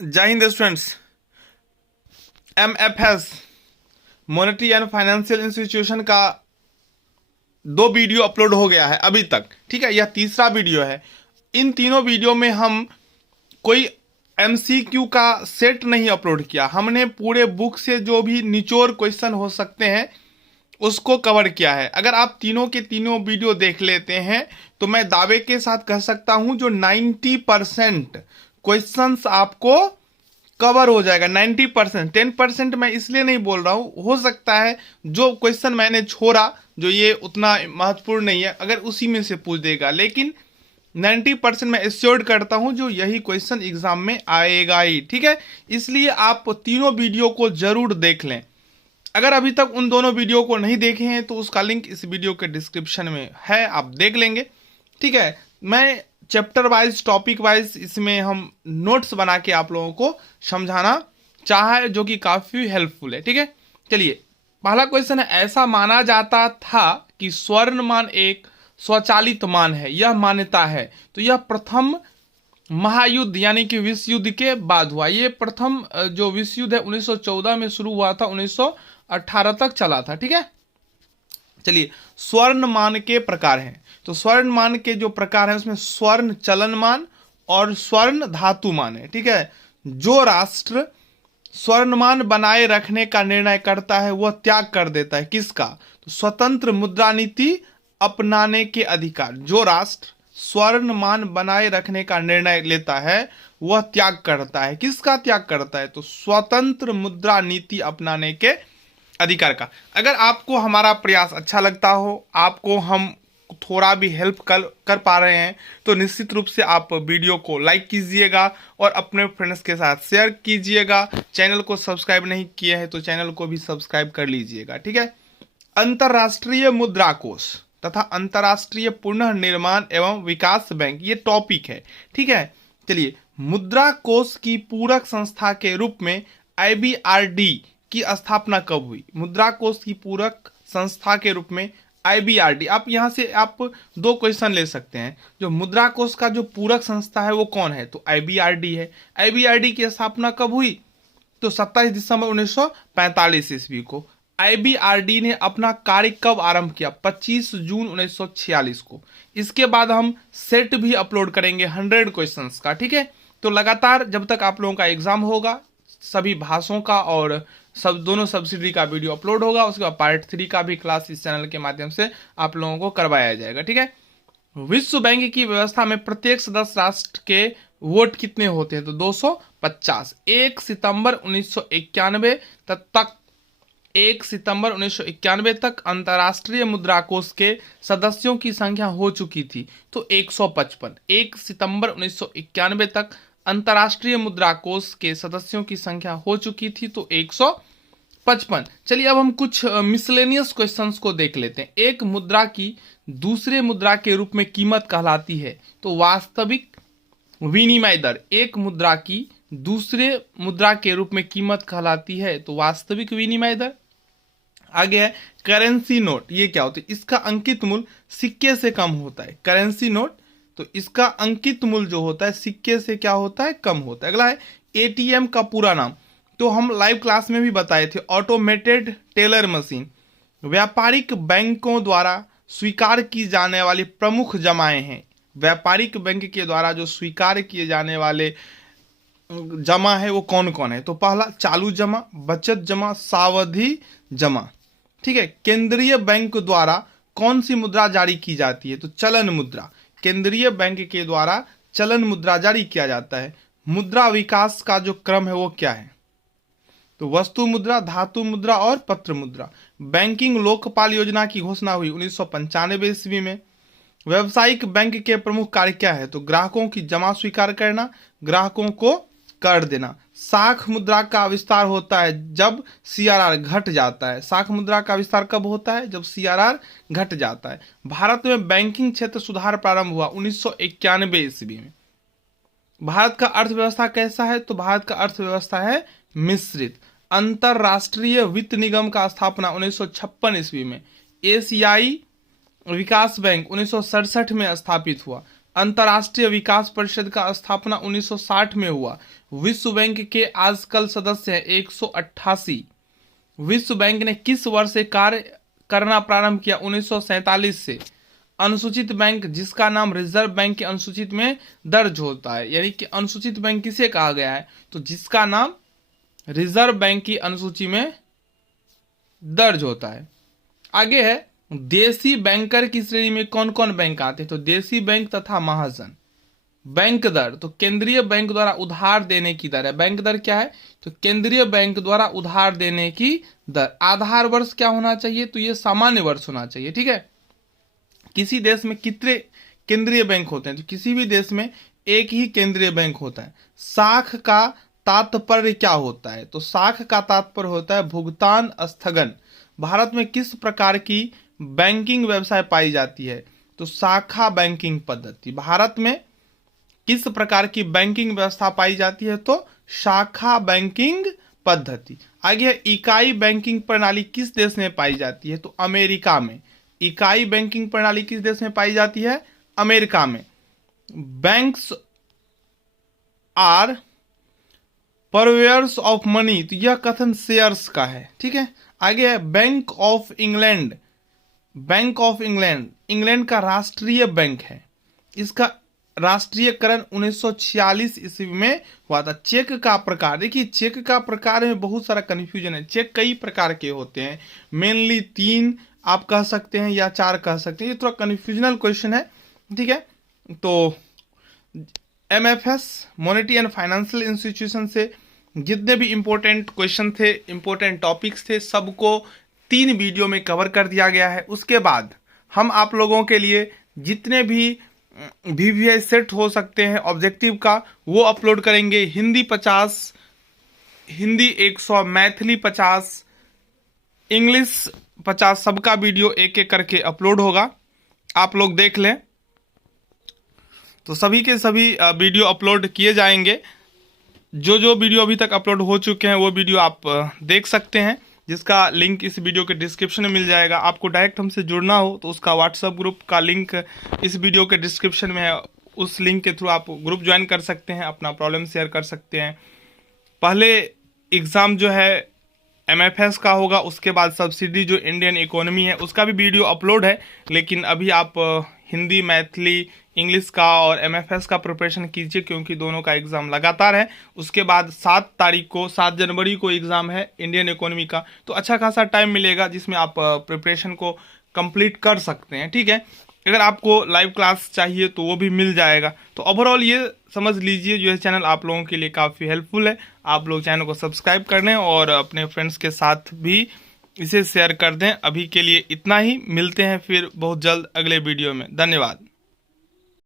जय Hind students. MFS monetary and financial institution का 2 video upload हो गया है अभी तक। ठीक है, यह तीसरा वीडियो है। इन तीनों वीडियो में हम कोई MCQ का सेट नहीं अपलोड किया। हमने पूरे बुक से जो भी निचोड़ क्वेश्चन हो सकते हैं उसको कवर किया है। अगर आप तीनों के तीनों वीडियो देख लेते हैं तो मैं दावे के साथ कह सकता हूं जो 90% क्वेश्चंस आपको कवर हो जाएगा। 90%, 10% मैं इसलिए नहीं बोल रहा हूँ, हो सकता है जो क्वेश्चन मैंने छोड़ा जो ये उतना महत्वपूर्ण नहीं है अगर उसी में से पूछ देगा, लेकिन 90% मैं एश्योर्ड करता हूं जो यही क्वेश्चन एग्जाम में आएगा ही। ठीक है, इसलिए आप तीनों वीडियो को जरूर देख लें। अगर अभी तक उन दोनों वीडियो को नहीं देखे हैं तो उसका लिंक इस वीडियो के डिस्क्रिप्शन में है, आप देख लेंगे। ठीक है, मैं चैप्टर वाइज टॉपिक वाइज इसमें हम नोट्स बना के आप लोगों को समझाना चाहा है जो कि काफी हेल्पफुल है। ठीक है, चलिए पहला क्वेश्चन है, ऐसा माना जाता था कि स्वर्ण मान एक स्वचालित मान है, यह मान्यता है। तो यह प्रथम महायुद्ध यानी कि विश्व युद्ध के बाद हुआ। ये प्रथम जो विश्व युद्ध है 1914 में शुरू हुआ था, 1918 तक चला था। ठीक है, चलिए स्वर्ण मान के प्रकार हैं। तो स्वर्ण मान के जो प्रकार हैं उसमें स्वर्ण चलन मान और स्वर्ण धातु मान है। ठीक है, जो राष्ट्र स्वर्णमान बनाए रखने का निर्णय करता है वह त्याग कर देता है किसका? तो स्वतंत्र मुद्रा नीति अपनाने के अधिकार। जो राष्ट्र स्वर्णमान बनाए रखने का निर्णय लेता है वह त्याग करता है, किसका त्याग करता है? तो स्वतंत्र मुद्रा नीति अपनाने के अधिकार का। अगर आपको हमारा प्रयास अच्छा लगता हो, आपको हम थोड़ा भी हेल्प कर पा रहे हैं तो निश्चित रूप से आप वीडियो को लाइक कीजिएगा और अपने फ्रेंड्स के साथ शेयर कीजिएगा। चैनल को सब्सक्राइब नहीं किए हैं तो चैनल को भी सब्सक्राइब कर लीजिएगा। ठीक है, अंतरराष्ट्रीय मुद्रा कोष तथा अंतरराष्ट्रीय पुनर्निर्माण एवं विकास बैंक ये टॉपिक है। ठीक है, चलिए मुद्रा कोष की पूरक संस्था के रूप में IBRD की स्थापना कब हुई? मुद्रा कोष की पूरक संस्था के रूप में IBRD, आप यहां से आप 2 क्वेश्चन ले सकते हैं। जो मुद्रा कोष का जो पूरक संस्था है वो कौन है? तो IBRD है। IBRD की स्थापना कब हुई? तो 27 दिसंबर 1945 ईस्वी को। IBRD ने अपना कार्य कब आरंभ किया? 25 जून 1946 को। इसके बाद हम सेट भी अपलोड करेंगे 100 क्वेश्चंस का। ठीक है, तो लगातार जब तक आप लोगों का एग्जाम होगा सभी भाषाओं का और दोनों सब्सिडी का वीडियो अपलोड होगा। उसके बाद पार्ट 3 का भी क्लास इस चैनल के माध्यम से आप लोगों को करवाया जाएगा। ठीक है, विश्व बैंक की व्यवस्था में प्रत्येक सदस्य राष्ट्र के वोट कितने होते हैं? तो 250। 1 सितंबर 1991 तक 1 सितंबर 1991 तक अंतर्राष्ट्रीय मुद्रा कोष के सदस्यों की संख्या हो चुकी थी तो 155। 1 सितंबर 1991 तक अंतर्राष्ट्रीय मुद्रा कोष के सदस्यों की संख्या हो चुकी थी तो 155। चलिए अब हम कुछ मिसलेनियस क्वेश्चंस को देख लेते हैं। एक मुद्रा की दूसरे मुद्रा के रूप में कीमत कहलाती है तो वास्तविक विनिमय दर। एक मुद्रा की दूसरे मुद्रा के रूप में कीमत कहलाती है तो वास्तविक विनिमय दर। आगे है करेंसी नोट। ये क्या होता है? इसका अंकित मूल्य सिक्के से कम होता है। करेंसी नोट तो इसका अंकित मूल्य जो होता है सिक्के से क्या होता है? कम होता है। अगला है ATM का पूरा नाम। तो हम लाइव क्लास में भी बताए थे, ऑटोमेटेड टेलर मशीन। व्यापारिक बैंकों द्वारा स्वीकार की जाने वाली प्रमुख जमाएं हैं। व्यापारिक बैंक के द्वारा जो स्वीकार किए जाने वाले जमा है वो कौन कौन है? तो पहला चालू जमा, बचत जमा, सावधि जमा। ठीक है, केंद्रीय बैंक द्वारा कौन सी मुद्रा जारी की जाती है? तो चलन मुद्रा। केंद्रीय बैंक के द्वारा चलन मुद्रा जारी किया जाता है। मुद्रा विकास का जो क्रम है वो क्या है? तो वस्तु मुद्रा, धातु मुद्रा और पत्र मुद्रा। बैंकिंग लोकपाल योजना की घोषणा हुई 1995 ईस्वी में। व्यावसायिक बैंक के प्रमुख कार्य क्या है? तो ग्राहकों की जमा स्वीकार करना, ग्राहकों को कर देना। साख मुद्रा का विस्तार होता है जब CRR घट जाता है। साख मुद्रा का विस्तार कब होता है? जब CRR घट जाता है। भारत में बैंकिंग क्षेत्र सुधार प्रारंभ हुआ 1991 ईस्वी में। भारत का अर्थव्यवस्था कैसा है? तो भारत का अर्थव्यवस्था है मिश्रित। अंतरराष्ट्रीय वित्त निगम का स्थापना 1956 ईस्वी में। एशियाई विकास बैंक 1967 में स्थापित हुआ। अंतर्राष्ट्रीय विकास परिषद का स्थापना 1960 में हुआ। विश्व बैंक के आजकल सदस्य हैं 188। विश्व बैंक ने किस वर्ष से कार्य करना प्रारंभ किया? 1947 से। अनुसूचित बैंक जिसका नाम रिजर्व बैंक की अनुसूचित में दर्ज होता है, यानी कि अनुसूचित बैंक किसे कहा गया है? तो जिसका नाम रिजर्व बैंक की अनुसूची में दर्ज होता है। आगे है देसी बैंकर की श्रेणी में कौन कौन बैंक आते हैं? तो देसी बैंक तथा महाजन। बैंक दर, तो केंद्रीय बैंक द्वारा उधार देने की दर है। बैंक दर क्या है? तो केंद्रीय बैंक द्वारा उधार देने की दर। आधार वर्ष क्या होना चाहिए? तो ये सामान्य वर्ष होना चाहिए। ठीक है। किसी देश में कितने केंद्रीय बैंक होते हैं? तो किसी भी देश में एक ही केंद्रीय बैंक होता है। साख का तात्पर्य क्या होता है? तो साख का तात्पर्य होता है भुगतान स्थगन। भारत में किस प्रकार की बैंकिंग व्यवसाय पाई जाती है? तो शाखा बैंकिंग पद्धति। भारत में किस प्रकार की बैंकिंग व्यवस्था पाई जाती है? तो शाखा बैंकिंग पद्धति। आगे है इकाई बैंकिंग प्रणाली किस देश में पाई जाती है? तो अमेरिका में। इकाई बैंकिंग प्रणाली किस देश में पाई जाती है? अमेरिका में। Banks are purveyors of money, तो यह कथन शेयर्स का है। ठीक है। आगे है bank of England. Bank of England England का राष्ट्रीय बैंक है। इसका राष्ट्रीयकरण 1946 ईस्वी में हुआ था। चेक का प्रकार, देखिए चेक का प्रकार में बहुत सारा कंफ्यूजन है। चेक कई प्रकार के होते हैं, मेनली 3 आप कह सकते हैं या 4 कह सकते हैं। ये थोड़ा कंफ्यूजनल क्वेश्चन है। ठीक है। तो MFS monetary and financial institution से जितने भी इंपॉर्टेंट क्वेश्चन थे, इंपॉर्टेंट टॉपिक्स थे, सबको 3 वीडियो में कवर कर दिया गया है। उसके बाद हम आप लोगों के लिए जितने भी VVI सेट हो सकते हैं ऑब्जेक्टिव का, वो अपलोड करेंगे। हिंदी 50, हिंदी 100, मैथिली 50, इंग्लिश 50, सबका वीडियो एक एक करके अपलोड होगा। आप लोग देख लें। तो सभी के सभी वीडियो अपलोड किए जाएंगे। जो वीडियो अभी तक अपलोड हो चुके हैं वो वीडियो आप देख सकते हैं, जिसका लिंक इस वीडियो के डिस्क्रिप्शन में मिल जाएगा। आपको डायरेक्ट हमसे जुड़ना हो तो उसका व्हाट्सएप ग्रुप का लिंक इस वीडियो के डिस्क्रिप्शन में है। उस लिंक के थ्रू आप ग्रुप ज्वाइन कर सकते हैं, अपना प्रॉब्लम शेयर कर सकते हैं। पहले एग्ज़ाम जो है MFS का होगा, उसके बाद सब्सिडी जो इंडियन इकोनॉमी है उसका भी वीडियो अपलोड है। लेकिन अभी आप हिंदी, मैथिली, इंग्लिश का और MFS का प्रिपरेशन कीजिए, क्योंकि दोनों का एग्ज़ाम लगातार है। उसके बाद 7 जनवरी को एग्ज़ाम है इंडियन इकोनॉमी का, तो अच्छा खासा टाइम मिलेगा जिसमें आप प्रिपरेशन को कंप्लीट कर सकते हैं। ठीक है। अगर आपको लाइव क्लास चाहिए तो वो भी मिल जाएगा। तो ओवरऑल ये समझ लीजिए जो है चैनल आप लोगों के लिए काफ़ी हेल्पफुल है। आप लोग चैनल को सब्सक्राइब कर लें और अपने फ्रेंड्स के साथ भी इसे शेयर कर दें। अभी के लिए इतना ही, मिलते हैं फिर बहुत जल्द अगले वीडियो में। धन्यवाद।